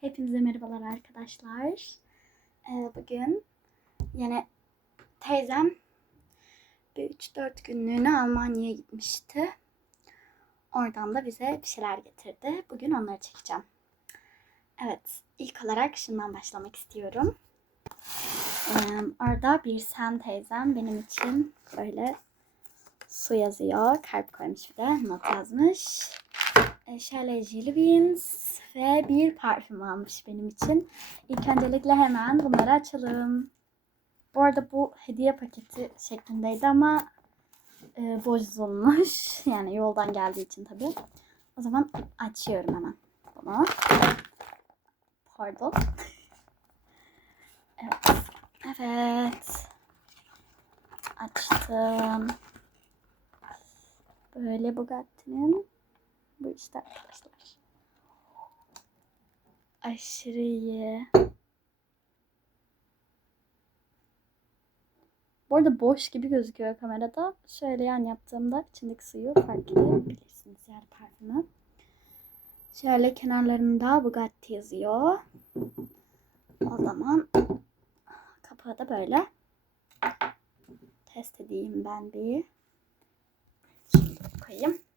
Hepinize merhabalar arkadaşlar. Ee, bugün yine teyzem bir 3-4 günlüğüne Almanya'ya gitmişti. Oradan da bize bir şeyler getirdi. Bugün onları çekeceğim. Evet, ilk olarak şundan başlamak istiyorum. Ee, orada bir sen teyzem benim için böyle su yazıyor. Kalp koymuş bir de not yazmış. Şöyle jelly beans ve bir parfüm almış benim için. İlk öncelikle hemen bunları açalım. Bu arada bu hediye paketi şeklindeydi ama e, bozulmuş. Yani yoldan geldiği için tabii. O zaman açıyorum hemen bunu. Pardon. Evet. Evet. Açtım. Böyle Bugatti'nin bu işte arkadaşlar. Aşırı iyi. Bu arada boş gibi gözüküyor kamerada. Şöyle yan yaptığımda içindeki suyu fark edebilirsiniz yani parfümü. Şöyle kenarlarında Bugatti yazıyor. O zaman kapağı da böyle. Test edeyim ben bir. Şimdi koyayım.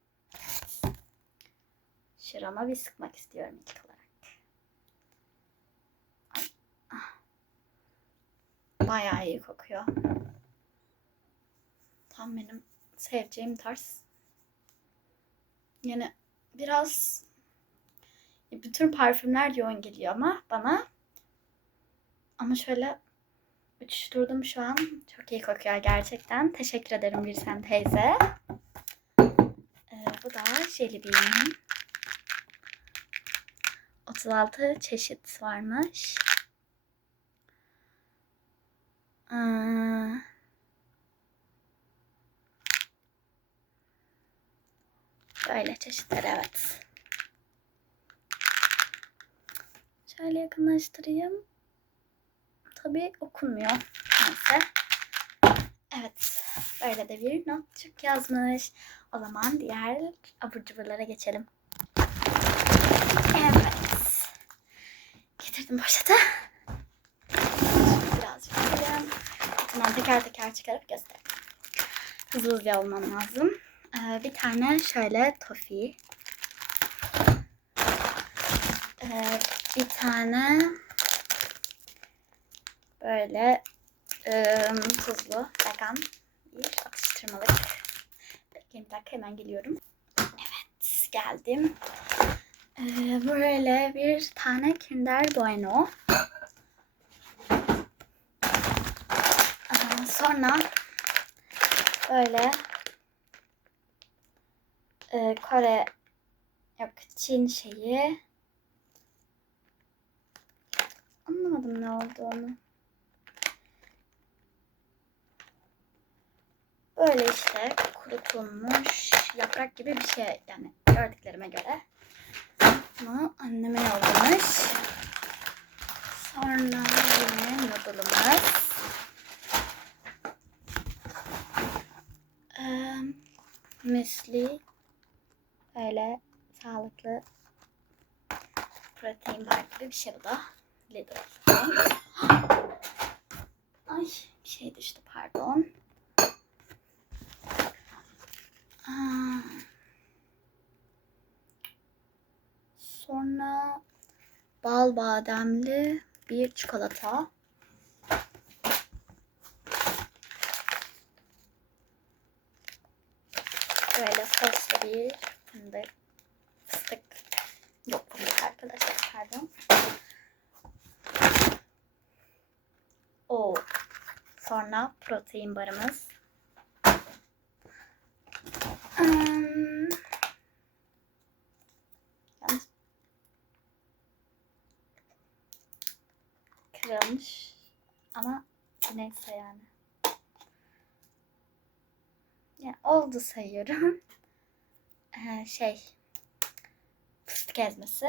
Şırama bir sıkmak istiyorum ilk olarak. Ah. Bayağı iyi kokuyor. Tam benim seveceğim tarz. Yani biraz bütün parfümler yoğun geliyor ama bana ama şöyle uçuşturdum şu an. Çok iyi kokuyor gerçekten. Teşekkür ederim bir sen teyze. Ee, bu da Bean. 36 çeşit varmış. Ee, Böyle çeşitler evet. Şöyle yakınlaştırayım. Tabii okunmuyor. Neyse. Evet. Böyle de bir notçuk yazmış. O zaman diğer abur cuburlara geçelim. Evet. Getirdim poşete. Birazcık koyayım. Bundan teker teker çıkarıp göstereyim. Hızlı hızlı olmam lazım. Ee, bir tane şöyle tofi. Ee, bir tane böyle ıı, tuzlu vegan bir atıştırmalık. Bekleyin bir dakika hemen geliyorum. Evet geldim. Ee, böyle bir tane Kinder Bueno. Ee, sonra böyle e, Kore yok Çin şeyi anlamadım ne olduğunu. Böyle işte kurutulmuş yaprak gibi bir şey yani gördüklerime göre. Bunu anneme yollamış. Sonra yine noodle'ımız. Ee, müsli. Böyle sağlıklı protein bar bir şey bu da. Lidl. Ay bir şey düştü pardon. Aa. Sonra bal bademli bir çikolata. Böyle soslu bir fındık. Fıstık. Yok fındık arkadaşlar pardon. O. Sonra protein barımız. Hmm. Ama neyse yani. Yani oldu sayıyorum. Ee, şey fıstık ezmesi.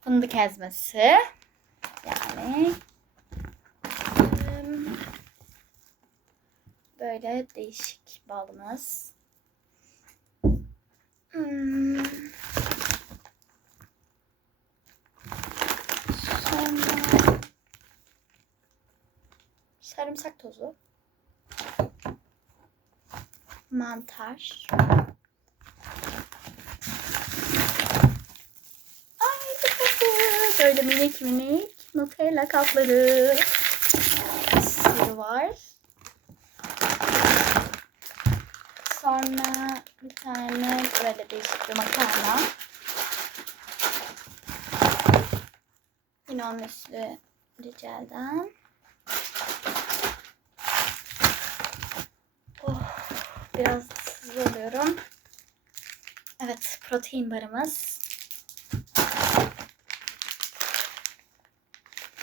Fındık ezmesi. Yani böyle değişik balımız. Hmm. Sonra sarımsak tozu. Mantar. Ay. Böyle minik minik Nutella kapları. Sürü var. Sonra bir tane böyle değişik bir makarna. Yine onun üstü ricelden. Biraz hızlı oluyorum. Evet, protein barımız.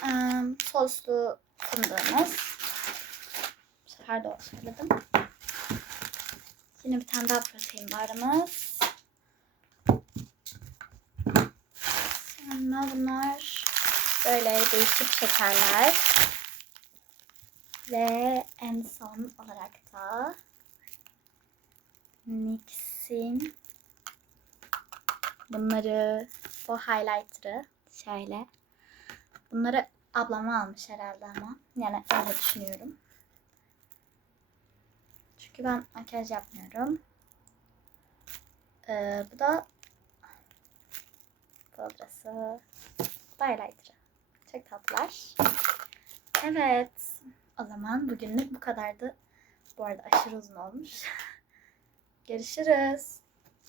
Em, soslu fındığımız. Bu sefer doğru söyledim. Yine bir tane daha protein barımız. Sonra bunlar böyle değişik şekerler. Ve en son olarak da Nix'in bunları bu highlighter'ı şöyle bunları ablam almış herhalde ama yani öyle düşünüyorum. Çünkü ben makyaj yapmıyorum. Ee, bu da pudrası. Bu da highlighter'ı. Çok tatlılar. Evet. O zaman bugünlük bu kadardı. Bu arada aşırı uzun olmuş. Görüşürüz.